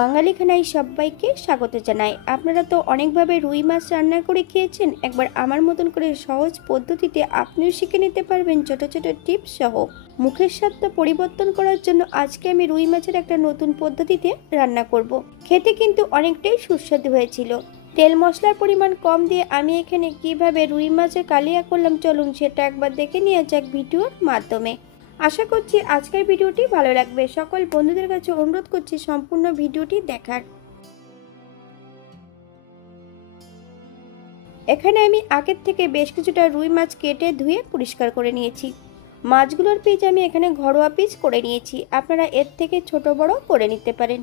বাঙালি খানায় সবাইকে স্বাগত জানাই। আপনারা তো অনেকভাবে রুই মাছ রান্না করে খেয়েছেন। একবার আমার মতন করে সহজ পদ্ধতিতে আপনিও শিখে নিতে পারবেন ছোট ছোট টিপস সহ। মুখের স্বাদটা পরিবর্তন করার জন্য আজকে আমি রুই মাছের একটা নতুন পদ্ধতিতে রান্না করব। খেতে কিন্তু অনেকটাই সুস্বাদু হয়েছিল। তেল মশলার পরিমাণ কম দিয়ে আমি এখানে কিভাবে রুই মাছের কালিয়া করলাম চলুন সেটা একবার দেখে নেওয়া যাক ভিডিওর মাধ্যমে। আশা করছি আজকের ভিডিওটি ভালো লাগবে। সকল বন্ধুদের কাছে অনুরোধ করছি সম্পূর্ণ ভিডিওটি দেখার। এখানে আমি আগের থেকে বেশ কিছুটা রুই মাছ কেটে ধুয়ে পরিষ্কার করে নিয়েছি। মাছগুলোর পিস আমি এখানে ঘরোয়া পিস করে নিয়েছি, আপনারা এর থেকে ছোট বড় করে নিতে পারেন।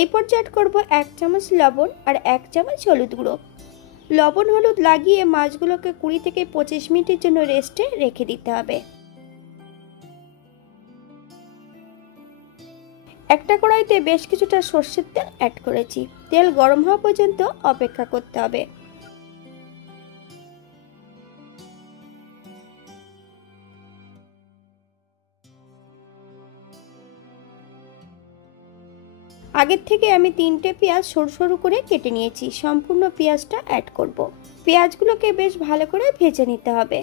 এই পর্যায়ে অ্যাড করব 1 চামচ লবণ আর 1 চামচ হলুদ গুঁড়ো। লবণ হলুদ লাগিয়ে মাছগুলোকে 20 থেকে 25 মিনিটের জন্য রেস্টে রেখে দিতে হবে। একটা কড়াইতে বেশ কিছুটা সর্ষের তেল অ্যাড করেছি। তেল গরম হওয়া পর্যন্ত অপেক্ষা করতে হবে। আগের থেকে আমি 3টে পেঁয়াজ সরু সরু করে কেটে নিয়েছি, সম্পূর্ণ পেঁয়াজটা অ্যাড করব। পেঁয়াজগুলোকে বেশ ভালো করে ভেজে নিতে হবে।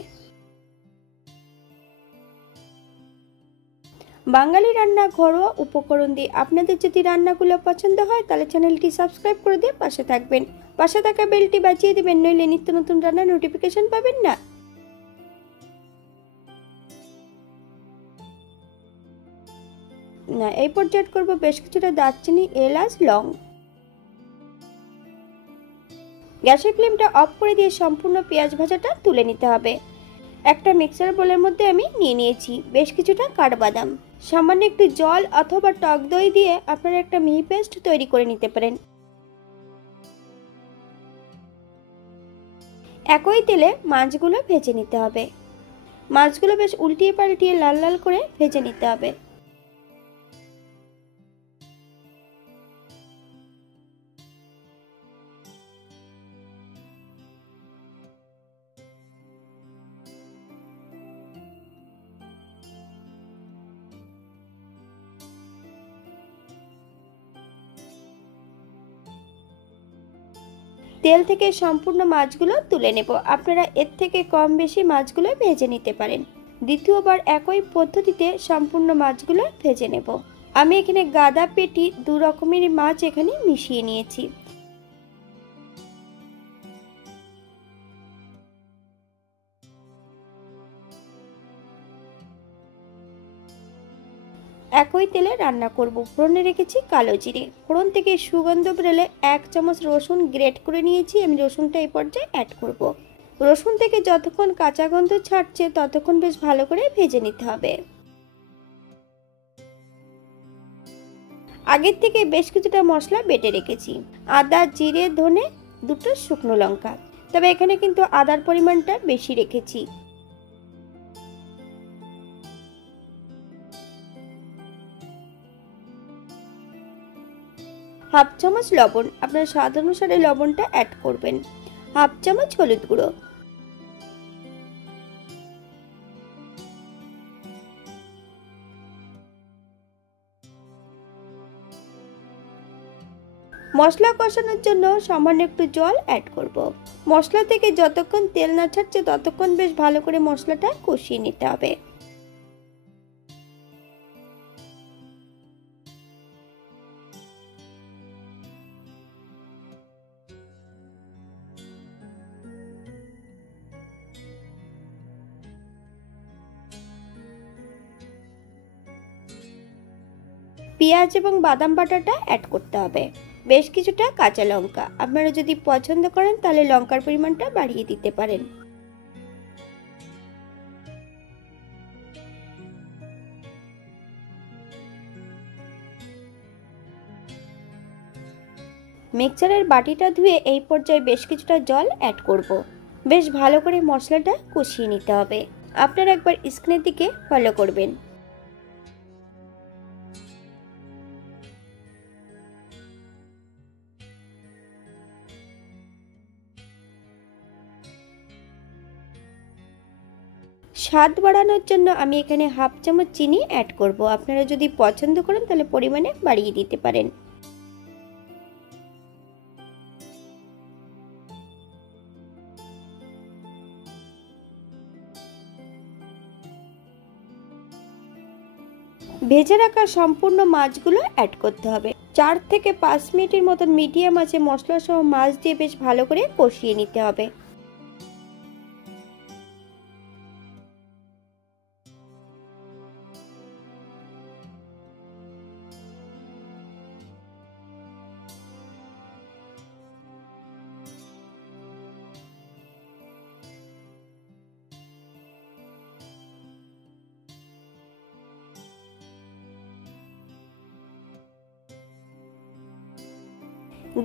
বাঙালি রান্না ঘরোয়া উপকরণ দিয়ে আপনাদের যদি রান্নাগুলো পছন্দ হয় তাহলে চ্যানেলটি সাবস্ক্রাইব করে দিয়ে পাশে থাকবেন। পাশে থাকা বেলটি বাজিয়ে দিবেন, নইলে নিত্য নতুন রান্নার নোটিফিকেশন পাবেন না। এই পর্যায়ে করব বেশ কিছুটা দারচিনি, এলাচ, লং। গ্যাসের ফ্লেমটা অফ করে দিয়ে সম্পূর্ণ পেঁয়াজ ভাজাটা তুলে নিতে হবে। একটা মিক্সার বোলের মধ্যে আমি নিয়ে নিয়েছি বেশ কিছুটা কাঠবাদাম। সামান্য একটু জল অথবা টক দই দিয়ে আপনারা একটা মিহি পেস্ট তৈরি করে নিতে পারেন। একই তেলে মাছগুলো ভেজে নিতে হবে। মাছগুলো বেশ উল্টিয়ে পাল্টিয়ে লাল লাল করে ভেজে নিতে হবে। তেল থেকে সম্পূর্ণ মাছগুলো তুলে নেব। আপনারা এর থেকে কম বেশি মাছগুলো ভেজে নিতে পারেন। দ্বিতীয়বার একই পদ্ধতিতে সম্পূর্ণ মাছগুলো ভেজে নেব। আমি এখানে গাদা পেটি 2 রকমের মাছ এখানে মিশিয়ে নিয়েছি। একই তেলে রান্না করব। ফোড়নে রেখেছি কালো জিরে। ফোড়ন থেকে সুগন্ধ বেরোলে 1 চামচ রসুন গ্রেট করে নিয়েছি, আমি রসুনটা এই পর্যায়ে অ্যাড করব। রসুন থেকে যতক্ষণ কাঁচা গন্ধ ছাড়ছে ততক্ষণ বেশ ভালো করে ভেজে নিতে হবে। আগের থেকে বেশ কিছুটা মশলা বেটে রেখেছি। আদা, জিরে, ধনে, 2টো শুকনো লঙ্কা। তবে এখানে কিন্তু আদার পরিমাণটা বেশি রেখেছি। হাফ চামচ লবণ, আপনার স্বাদ অনুসারে লবণটা অ্যাড করবেন। হাফ চামচ হলুদ গুঁড়ো। মশলা কষানোর জন্য সামান্য একটু জল অ্যাড করব। মশলা থেকে যতক্ষণ তেল না ছাড়ছে ততক্ষণ বেশ ভালো করে মশলাটা কষিয়ে নিতে হবে। পেঁয়াজ এবং বাদাম বাটাটা অ্যাড করতে হবে। বেশ কিছুটা কাঁচা লঙ্কা, আপনারা যদি পছন্দ করেন তাহলে লঙ্কার পরিমাণটা বাড়িয়ে দিতে পারেন। মিক্সারের বাটিটা ধুয়ে এই পর্যায়ে বেশ কিছুটা জল অ্যাড করব। বেশ ভালো করে মশলাটা কষিয়ে নিতে হবে। আপনারা একবার স্ক্রিনের দিকে ফলো করবেন। স্বাদ বাড়ানোর জন্য আমি এখানে হাফ চামচ চিনি অ্যাড করব। আপনারা যদি পছন্দ করেন তাহলে পরিমাণে বাড়িয়ে দিতে পারেন। ভেজে রাখা সম্পূর্ণ মাছগুলো অ্যাড করতে হবে। 4 থেকে 5 মিনিটের মতন মিডিয়াম আঁচে মশলা সহ মাছ দিয়ে বেশ ভালো করে কষিয়ে নিতে হবে।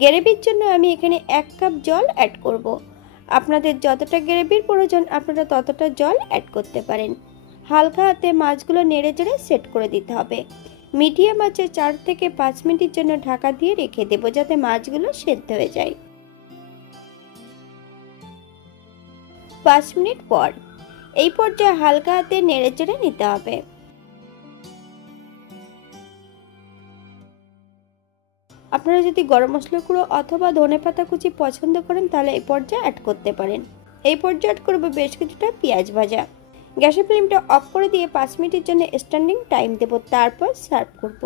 গ্রেভির জন্য আমি এখানে 1 কাপ জল অ্যাড করব। আপনাদের যতটা গ্রেভির প্রয়োজন আপনারা ততটা জল অ্যাড করতে পারেন। হালকা হাতে মাছগুলো নেড়েচেড়ে সেট করে দিতে হবে। মিডিয়াম আঁচে 4 থেকে 5 মিনিটের জন্য ঢাকা দিয়ে রেখে দেব, যাতে মাছগুলো সেদ্ধ হয়ে যায়। 5 মিনিট পর এই পর্যায়ে হালকা হাতে নেড়েচেড়ে নিতে হবে। আপনারা যদি গরম মশলা গুঁড়ো অথবা ধনেপাতা কুচি পছন্দ করেন তাহলে এই পর্যায়ে অ্যাড করতে পারেন। এই পর্যায়ে অ্যাড করব বেশ কিছুটা পেঁয়াজ ভাজা। গ্যাসের ফ্লেমটা অফ করে দিয়ে 5 মিনিটের জন্য স্ট্যান্ডিং টাইম দেব, তারপর সার্ভ করব।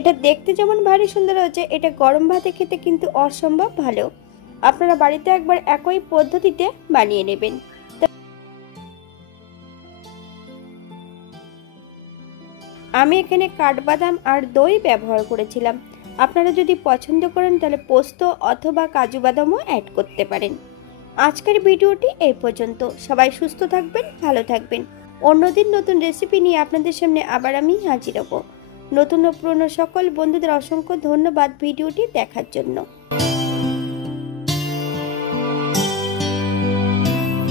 এটা দেখতে যেমন ভারী সুন্দর হয়েছে, এটা গরম ভাতে খেতে কিন্তু অসম্ভব ভালো। আপনারা বাড়িতে একবার একই পদ্ধতিতে বানিয়ে নেবেন। আমি এখানে কাঠবাদাম আর দই ব্যবহার করেছিলাম। আপনারা যদি পছন্দ করেন তাহলে পোস্ত অথবা কাজু বাদামও অ্যাড করতে পারেন। আজকের ভিডিওটি এই পর্যন্ত। সবাই সুস্থ থাকবেন, ভালো থাকবেন। অন্যদিন নতুন রেসিপি নিয়ে আপনাদের সামনে আবার আমি হাজির হব। নতুন ও পুরনো সকল বন্ধুদের অসংখ্য ধন্যবাদ ভিডিওটি দেখার জন্য।